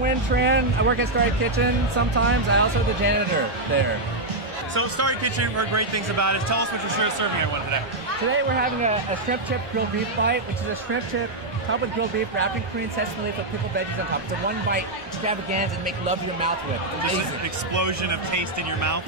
Win Tran. I work at Starry Kitchen sometimes. I also the janitor there. So Starry Kitchen, heard great things about it. Tell us what you're serving everyone today. Today we're having a shrimp chip grilled beef bite, which is a shrimp chip topped with grilled beef, wrapped in Korean sesame leaf with pickled veggies on top. It's a one bite extravaganza and make love to your mouth with. Just an explosion of taste in your mouth.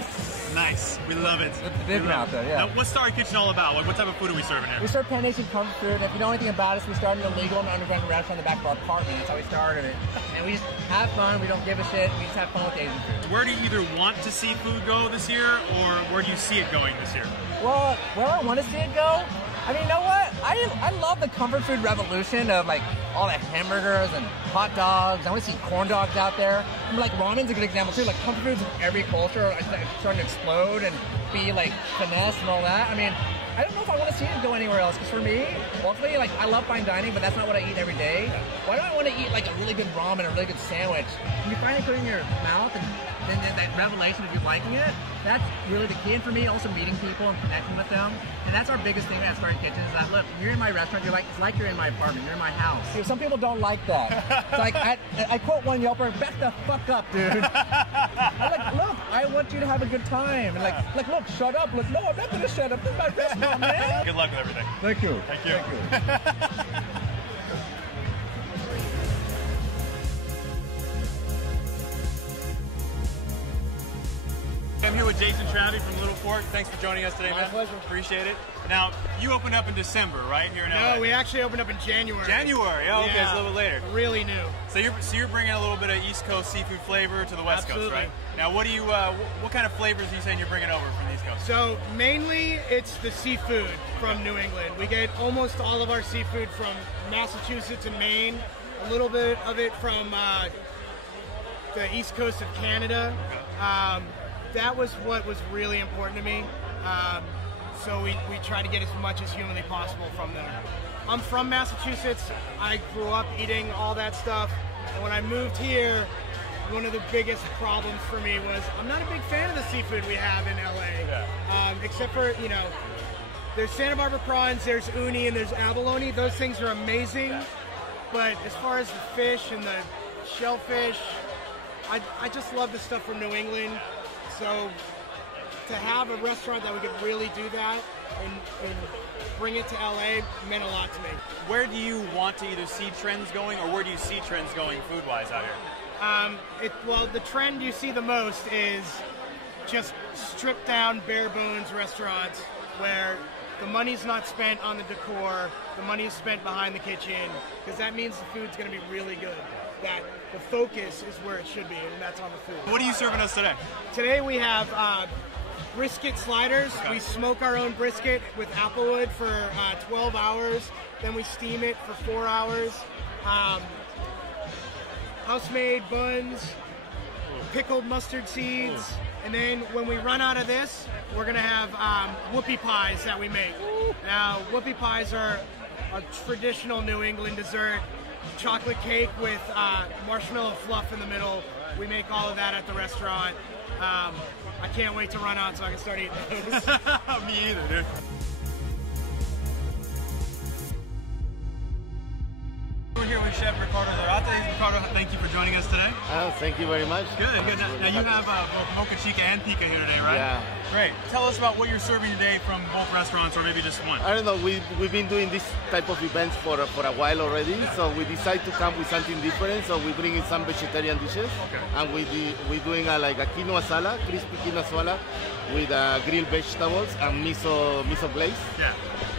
Nice. We love it. With the big mouth though, yeah. Now, what's Starry Kitchen all about? Like, what type of food are we serving here? We serve pan-Asian comfort food, and if you know anything about us, we started an illegal and underground restaurant in the back of our apartment. That's how we started it. And we just have fun, we don't give a shit, we just have fun with Asian food. Where do you either want to see food go this year, or where do you see it going this year? Well, where I want to see it go? I mean, you know what? I love the comfort food revolution of like all the hamburgers and hot dogs. I want to see corn dogs out there. I mean, like ramen's a good example too. Like comfort foods in every culture are starting to explode and be like finesse and all that. I mean, I don't know if I want to see it go anywhere else, because for me, ultimately, like I love fine dining, but that's not what I eat every day. Why do I want to eat like a really good ramen, a really good sandwich? When you find it in your mouth and then that revelation of you liking it, that's really the key. And for me, also meeting people and connecting with them. And that's our biggest thing at Starry Kitchen is that, look, you're in my restaurant, it's like you're in my apartment, you're in my house. See, some people don't like that. It's like, I quote one Yelper, back the fuck up, dude. I'm like, look, I want you to have a good time. And like, look, shut up. Look, no, I'm not going to shut up. This is my restaurant, man. Good luck with everything. Thank you. Thank you. Thank you. I'm here with Jason Travey from Little Cork. Thanks for joining us today, man. My pleasure. Appreciate it. Now, you opened up in December, right? Here in LA. No, we actually opened up in January. January? Oh, okay, it's a little bit later. Really new. So you're bringing a little bit of East Coast seafood flavor to the West Absolutely. Coast, right? Now, what kind of flavors are you saying you're bringing over from the East Coast? So mainly it's the seafood from New England. We get almost all of our seafood from Massachusetts and Maine. A little bit of it from the East Coast of Canada. That was what was really important to me. So we try to get as much as humanly possible from there. I'm from Massachusetts. I grew up eating all that stuff. And when I moved here, one of the biggest problems for me was I'm not a big fan of the seafood we have in LA. Yeah. Except for, you know, there's Santa Barbara prawns, there's uni, and there's abalone. Those things are amazing. But as far as the fish and the shellfish, I just love the stuff from New England. So to have a restaurant that we could really do that and bring it to LA meant a lot to me. Where do you want to either see trends going, or where do you see trends going food-wise out here? Well, the trend you see the most is just stripped down, bare bones restaurants where the money's not spent on the decor, the money's spent behind the kitchen, because that means the food's going to be really good. That the focus is where it should be, and that's on the food. What are you serving us today? Today we have brisket sliders. Okay. We smoke our own brisket with applewood for 12 hours. Then we steam it for 4 hours. House-made buns, pickled mustard seeds, and then when we run out of this, we're gonna have whoopie pies that we make. Now, whoopie pies are a traditional New England dessert. Chocolate cake with marshmallow fluff in the middle. We make all of that at the restaurant. I can't wait to run out so I can start eating those. Me either, dude. We're here with Chef Ricardo Zarate. Ricardo, thank you for joining us today. Oh, thank you very much. Good, good. Now you have both Mocha Chica and Pica here today, right? Yeah. Great. Tell us about what you're serving today from both restaurants, or maybe just one. I don't know, we've been doing this type of events for a while already, so we decided to come with something different, so we bring in some vegetarian dishes. Okay. And we're doing like a quinoa salad, crispy quinoa salad, with grilled vegetables and miso glaze. Yeah.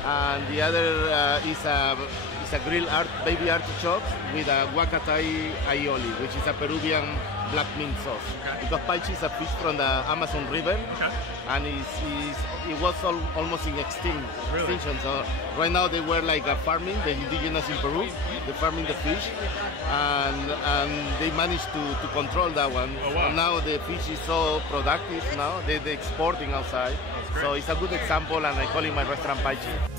And the other is a grilled baby artichokes with a huacatai aioli, which is a Peruvian black mint sauce. Okay. Because paiche is a fish from the Amazon River, okay. And it was almost in extinction. So right now they were like farming, the indigenous in Peru, they're farming the fish, and they managed to control that one. Oh, wow. And now the fish is so productive now, they're exporting outside. So it's a good example, and I call it my restaurant paiche.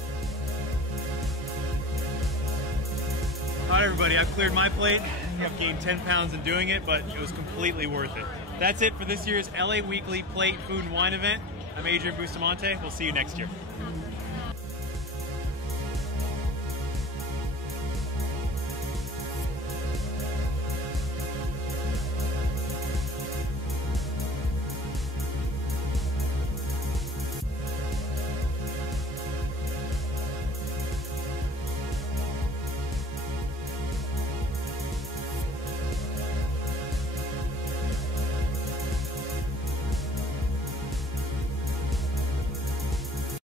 All right, everybody, I've cleared my plate. I've gained 10 pounds in doing it, but it was completely worth it. That's it for this year's LA Weekly Plate Food and Wine event. I'm Adrian Bustamante. We'll see you next year.